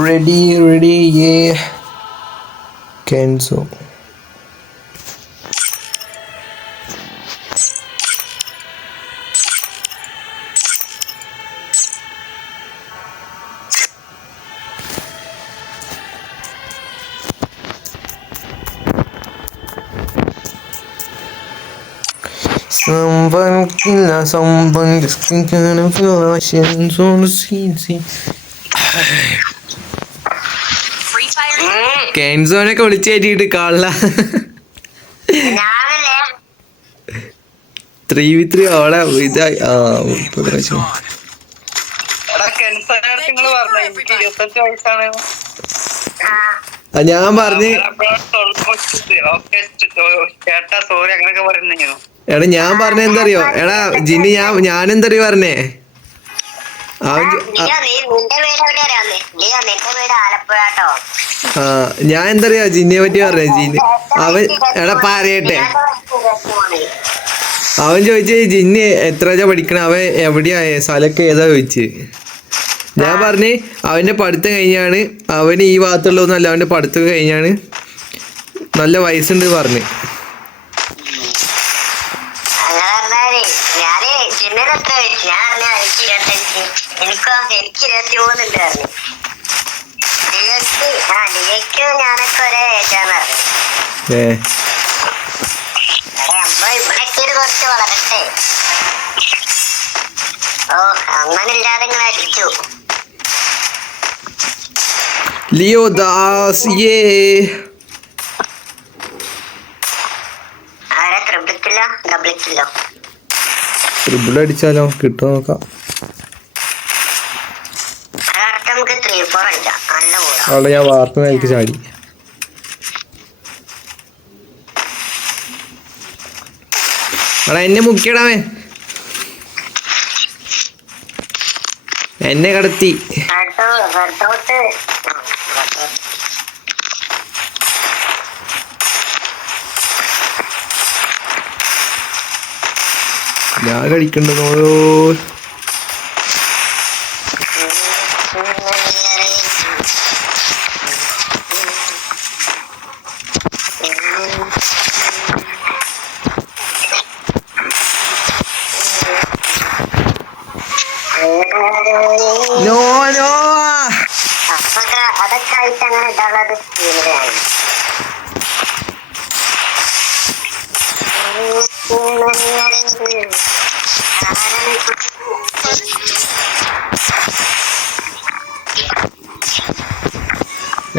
ready, yeah. Kenzo. Someone just thinking of your actions on the scene. കെൻസോനൊക്കെ വിളിച്ചു കയറ്റിട്ട് കാള 3v3 അവളെ ഇതായി. ഞാൻ പറഞ്ഞ് എടാ ഞാൻ പറഞ്ഞ എന്തറിയോ എടാ ജിന്നി ഞാനെന്തറിയോ പറഞ്ഞേ ഞാൻ എന്തറിയോ ജിന്നിയെ പറ്റി പറഞ്ഞേ ജിന്നി അവൻ എടാ പറയട്ടെ അവൻ ചോദിച്ചു ജിന്നി എത്ര പഠിക്കണ അവൻ എവിടെയാ സ്ഥലമൊക്കെ ഏതാ ചോദിച്ച് ഞാൻ പറഞ്ഞ് അവന്റെ പഠിത്തം കഴിഞ്ഞാണ് അവന് ഈ ഭാഗത്തുള്ളതൊന്നല്ല അവന്റെ പഠിത്തം കഴിഞ്ഞാണ് നല്ല വയസ്സുണ്ട് പറഞ്ഞ് ലിയോ ദാസ് ട്രിപ്പിൾ അടിച്ചാലോ കിട്ടുമോ നോക്കാം. അവിടെ ഞാൻ വാർത്ത എനിക്ക് ചാടി അവിടെ എന്നെ മുക്കിയിടാമേ എന്നെ കടത്തി ഞാൻ കഴിക്കണ്ടോ അതൊക്കെ ആയിട്ട് അങ്ങനെ ഇടാനുള്ളത് സ്കീമിലാണ്.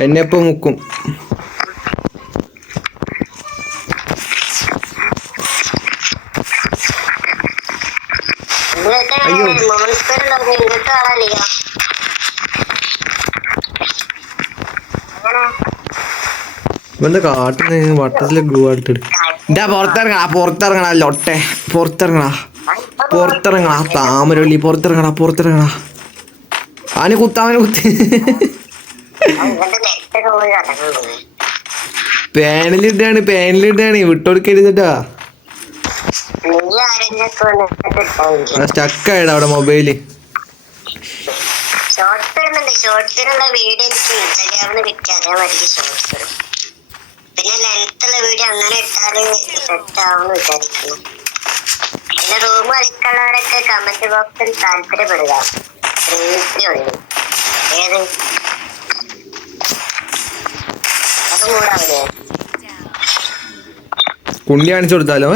എന്നെ ഇപ്പൊ മുക്കും. ഇവന്റെ കാട്ടിന് വട്ടത്തില് ഗ്ലൂ എടുത്തിട്ട് ഇതാ പുറത്തിറങ്ങണ ലൊട്ടെ പുറത്തിറങ്ങണ താമരവള്ളി പുറത്തിറങ്ങണ അവനെ കുത്തി പാനിലിട്ടാണ് വിട്ടോടുക്കരുതട്ടാ. സ്റ്റക്കായിടാ അവിടെ മൊബൈല്. പിന്നെ ലെങ്ത്തുള്ള വീഡിയോ അങ്ങനെ ഇട്ടാല് സെറ്റ് ആവുമെന്ന് വിചാരിക്കുന്നു. പിന്നെ റൂം കളിക്കുന്നവരൊക്കെ കമന്റ് ബോക്സിൽ താല്പര്യപ്പെടുക. ഏത് അത് കൂടാവില്ലേ? കുണ്ടി കാണിച്ചു കൊടുത്താലോ?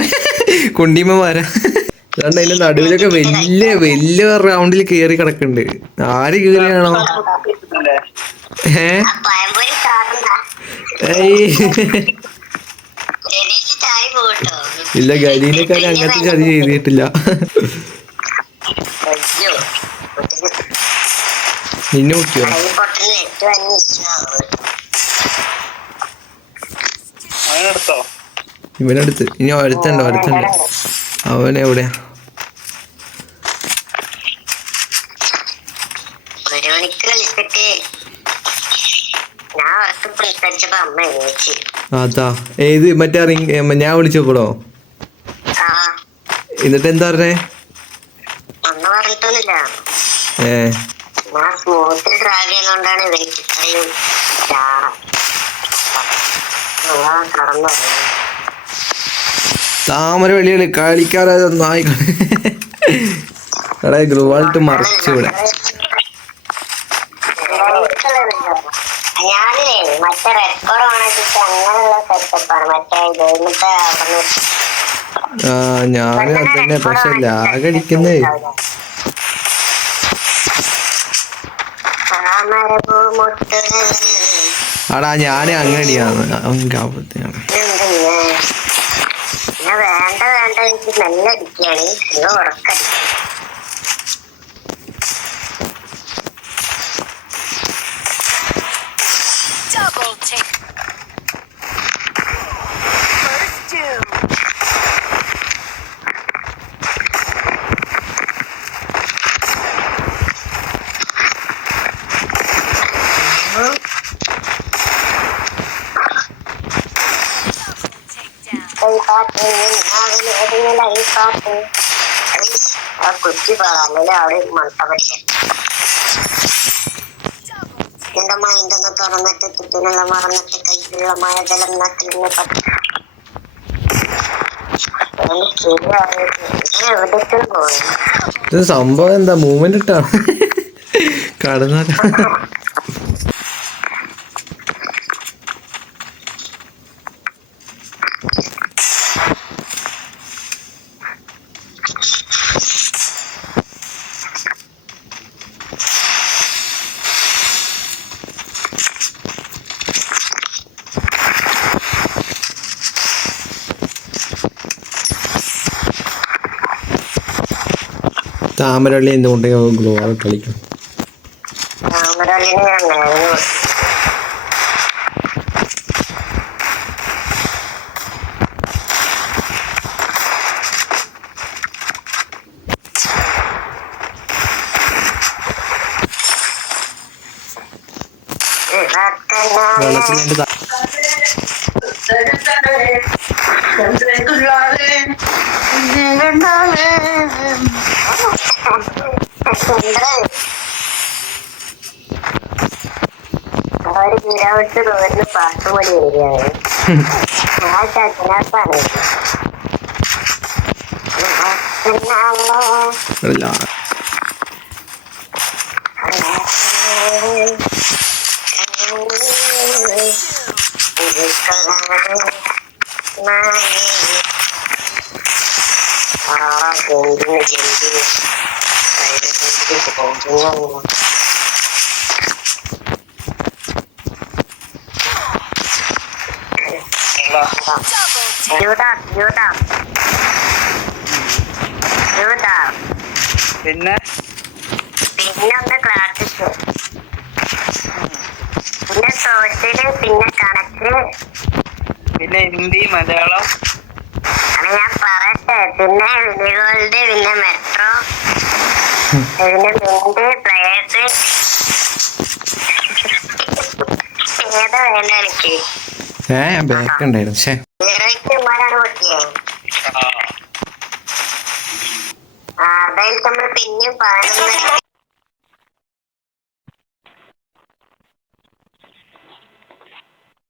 കുണ്ടിമ്മ വരാ അതിന്റെ നടുവിലൊക്കെ വലിയ റൗണ്ടിൽ കേറി കിടക്കുന്നുണ്ട്. ആര് കേറിയാണോ? ഇല്ല ഗലീനൊക്കെ അങ്ങനത്തെ ചതി ചെയ്തിട്ടില്ല. നിന്നെ നോക്കിയോ? ഇവനടുത്ത് ഇനി അടുത്തുണ്ട് അവൻ എവിടെയാ? അതാ ഏത് മറ്റേ ഞാൻ വിളിച്ചോക്കടോ. എന്നിട്ട് എന്താ പറഞ്ഞേ? ഞാൻ സ്മൂത്തിൽ ട്രാക്ക് ചെയ്യുന്നോണ്ടാണ് ഇവർക്ക് ഇത്രയും കടന്നു താമര വെളികള് കളിക്കാതെ നായിക്കള് എടാ ഗ്ലൂവാൾട്ട് മറിച്ചു ഇവിടെ. ഞാനേ മറ്റേ റെക്കോർഡ് ഓണാക്കിട്ട് അങ്ങനെയുള്ള സെറ്റപ്പാണ് മറ്റേ ഇന്നത്തെ ഞാനും അത് തന്നെ. പക്ഷെ ലാഗ് അടിക്കുന്നേ. ആടാ ഞാന് അങ്ങനെയാണ് വേണ്ട വേണ്ട എനിക്ക് നല്ല അടിക്കുകയാണ് ഉറക്കം. കൊച്ചി പാടാല്ലേ അവിടെ മട്ടപക്ഷ എന്റെ മൈൻഡൊന്ന് തുറന്നിട്ട് ചുറ്റിനുള്ള മറന്നിട്ട് കയ്യിലുള്ള മഴജലം നട്ടിലിനെ പറ്റി എവിടേക്കും പോകുന്നു. ഇത് സംഭവം എന്താ മൂവ്മെന്റ് ഇട്ടാണ് കടന്നാല താമരവള്ളി എന്തുകൊണ്ടെങ്കിൽ ഗ്ലോ കളിക്കണം. വെള്ളത്തിൽ ഒരു കിലോമീറ്റർ ദൂരത്ത് പാട്ട് മണി വരികയാണ്. ആ ചട്ടിനകത്താണ് പിന്നെ ഒന്ന് ക്ലാസിക്ക് പിന്നെ സോഷ്യല് പിന്നെ കണക്ക് പിന്നെ ഹിന്ദി മലയാളം അത് ഞാൻ പറയട്ടെ. പിന്നെ വിനിഗോൾഡ് പിന്നെ മെട്രോ പിന്നെ മിന്റ് പ്ലേയേഴ്സ് ഏതാ വേണ്ട എനിക്ക് ബാക്ക് ഉണ്ടായിരുന്നു. പക്ഷേ ഹീറോയ്ക്കുമാരാണ് പൊട്ടിയേ. അതായത് നമ്മൾ പിന്നെയും 11